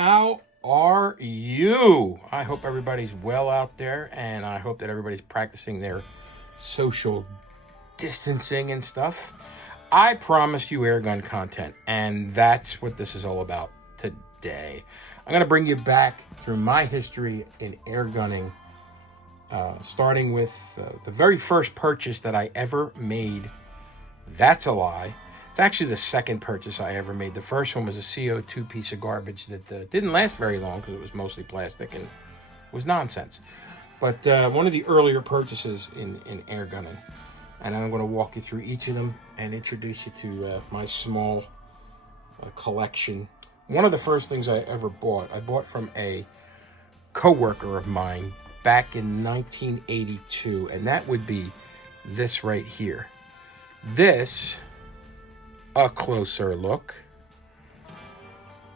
How are you? I hope everybody's well out there, and I hope that everybody's practicing their social distancing and stuff. I promised you airgun content, and that's what this is all about today. I'm going to bring you back through my history in airgunning, starting with the very first purchase that I ever made. That's a lie. It's actually the second purchase I ever made. The first one was a CO2 piece of garbage that didn't last very long because it was mostly plastic and was nonsense. But one of the earlier purchases in airgunning. And I'm going to walk you through each of them and introduce you to my small collection. One of the first things I ever bought, I bought from a coworker of mine back in 1982. And that would be this right here. This, a closer look,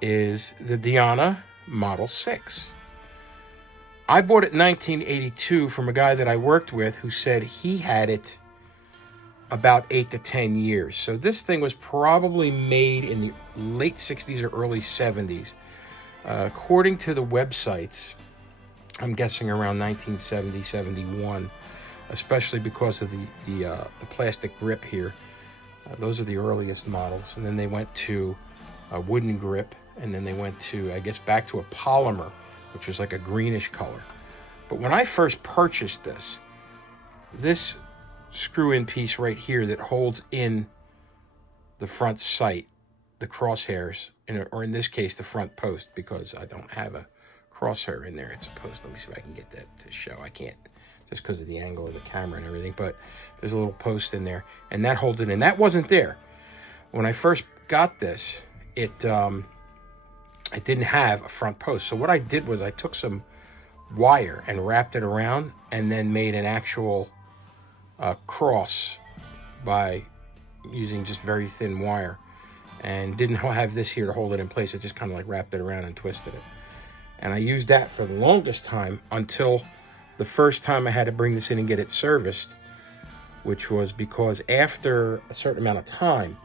is the Diana Model 6. I bought it in 1982 from a guy that I worked with who said he had it about 8 to 10 years. So this thing was probably made in the late 60s or early 70s. According to the websites, I'm guessing around 1970, 71, especially because of the plastic grip here. Those are the earliest models. And then they went to a wooden grip, and then they went to, I guess, back to a polymer, which was like a greenish color. But when I first purchased this screw-in piece right here that holds in the front sight, the crosshairs, or in this case, the front post, because I don't have a crosshair in there. It's a post. Let me see if I can get that to show. I can't, just because of the angle of the camera and everything, but there's a little post in there, and that holds it in. That wasn't there. When I first got this, it didn't have a front post. So what I did was I took some wire and wrapped it around and then made an actual cross by using just very thin wire, and didn't have this here to hold it in place. I just kind of like wrapped it around and twisted it. And I used that for the longest time until the first time I had to bring this in and get it serviced, which was because after a certain amount of time,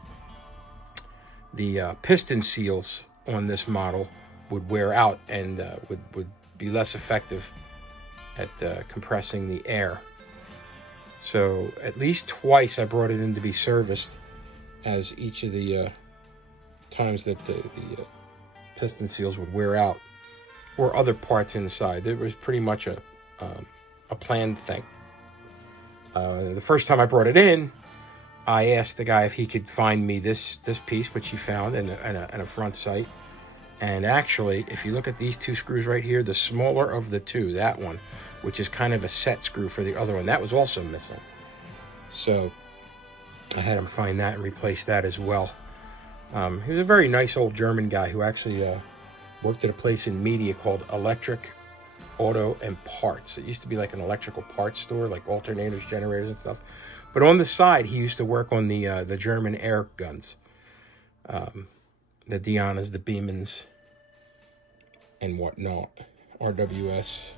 the piston seals on this model would wear out and would be less effective at compressing the air. So at least twice I brought it in to be serviced, as each of the times that the piston seals would wear out, or other parts inside. It was pretty much a planned thing. The first time I brought it in, I asked the guy if he could find me this piece, which he found in a front sight. And actually, if you look at these two screws right here, the smaller of the two, that one, which is kind of a set screw for the other one, that was also missing. So I had him find that and replace that as well. He was a very nice old German guy who actually worked at a place in Media called Electric Auto and Parts. It used to be like an electrical parts store, like alternators, generators, and stuff. But on the side, he used to work on the German air guns, the Dianas, the Beemans, and whatnot. RWS.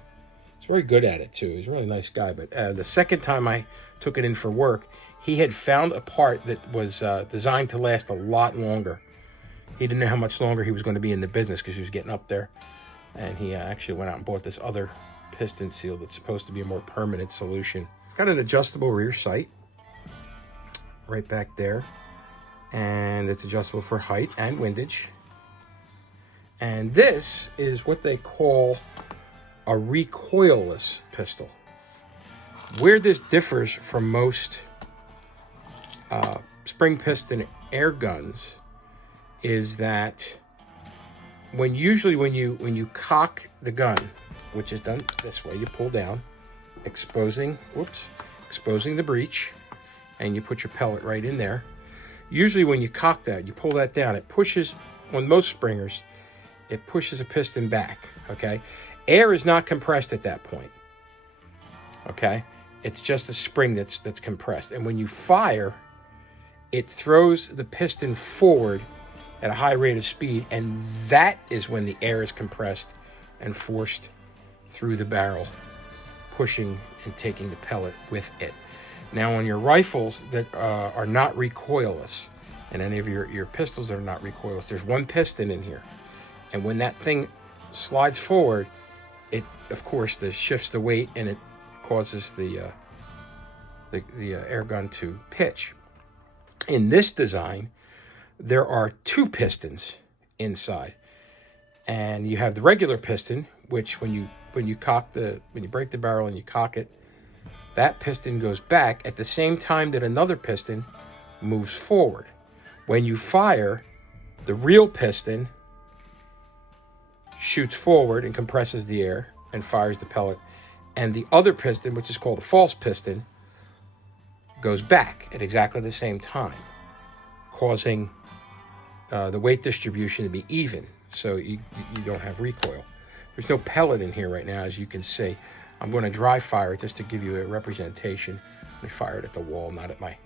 He's very good at it too. He's a really nice guy. But the second time I took it in for work, he had found a part that was designed to last a lot longer. He didn't know how much longer he was going to be in the business because he was getting up there. And he actually went out and bought this other piston seal that's supposed to be a more permanent solution. It's got an adjustable rear sight right back there. And it's adjustable for height and windage. And this is what they call a recoilless pistol. Where this differs from most spring piston air guns is that when you cock the gun, which is done this way, you pull down, exposing the breech, and you put your pellet right in there. Usually when you cock that, you pull that down, it pushes, on most springers, it pushes a piston back, okay? Air is not compressed at that point, okay? It's just a spring that's compressed. And when you fire, it throws the piston forward at a high rate of speed, and that is when the air is compressed and forced through the barrel, pushing and taking the pellet with it. Now on your rifles that are not recoilless, and any of your pistols that are not recoilless, there's one piston in here. And when that thing slides forward, it, of course, shifts the weight, and it causes the air gun to pitch. In this design, there are 2 pistons inside, and you have the regular piston, which when you break the barrel and you cock it, that piston goes back at the same time that another piston moves forward. When you fire, the real piston shoots forward and compresses the air and fires the pellet, and the other piston, which is called a false piston, goes back at exactly the same time, causing the weight distribution to be even, so you don't have recoil. There's no pellet in here right now, as you can see. I'm going to dry fire it just to give you a representation. Let me fire it at the wall, not at my...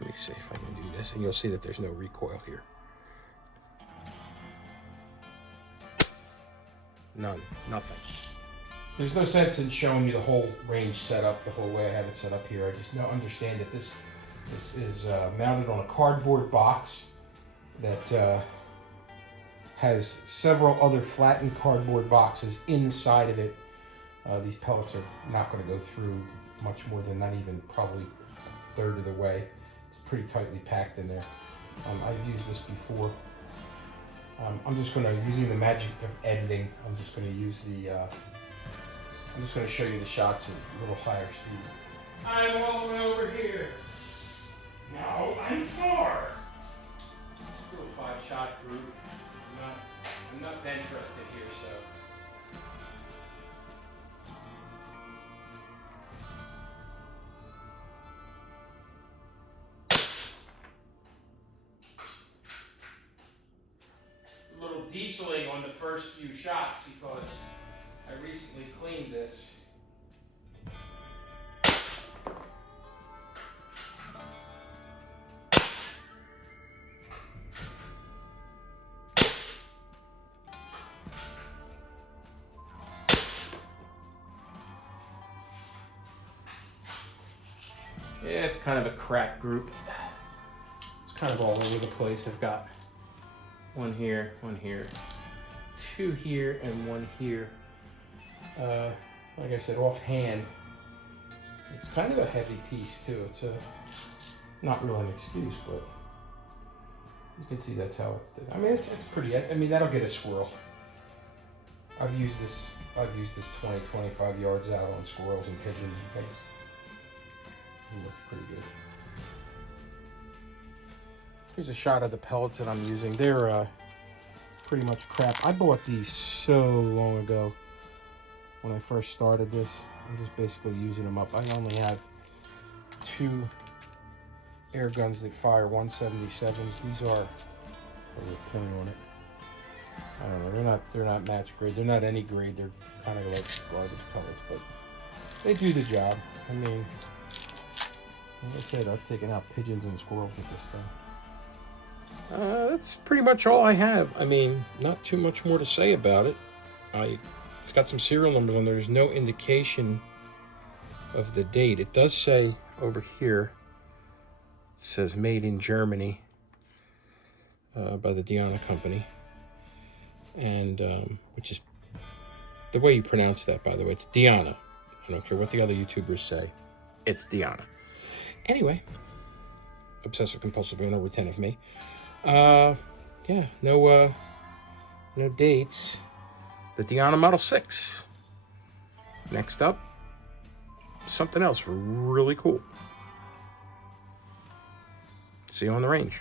Let me see if I can do this, and you'll see that there's no recoil here. None. Nothing. There's no sense in showing you the whole range setup, the whole way I have it set up here. I just understand that this is mounted on a cardboard box that has several other flattened cardboard boxes inside of it. These pellets are not going to go through much more than not even probably a third of the way. It's pretty tightly packed in there. I've used this before. I'm just going to, using the magic of editing, I'm just going to use the, I'm just going to show you the shots at a little higher speed. I'm all the way over here. No, I'm 4. Do a 5-shot group. I'm not interested here, so. A little dieseling on the first few shots because I recently cleaned this. Yeah, it's kind of a crack group. It's kind of all over the place. I've got one here, 2 here, and 1 here. Like I said, offhand, it's kind of a heavy piece too. It's not really an excuse, but you can see that's how it's done. I mean, it's pretty. I mean, that'll get a swirl. I've used this 20, 25 yards out on squirrels and pigeons and things. It looks pretty good. Here's a shot of the pellets that I'm using. They're pretty much crap. I bought these so long ago when I first started this. I'm just basically using them up. I only have 2 air guns that fire 177s. These are, there's a point on it. I don't know, they're not match grade. They're not any grade. They're kind of like garbage pellets, but they do the job. I mean, like I said, I've taken out pigeons and squirrels with this thing. That's pretty much all I have. I mean, not too much more to say about it. It's got some serial numbers on there. There's no indication of the date. It does say over here, it says made in Germany by the Diana company. And which is the way you pronounce that, by the way. It's Diana. I don't care what the other YouTubers say. It's Diana. Anyway, obsessive compulsive owner with 10 of me. Yeah, no dates. The Diana Model 6. Next up, something else really cool. See you on the range.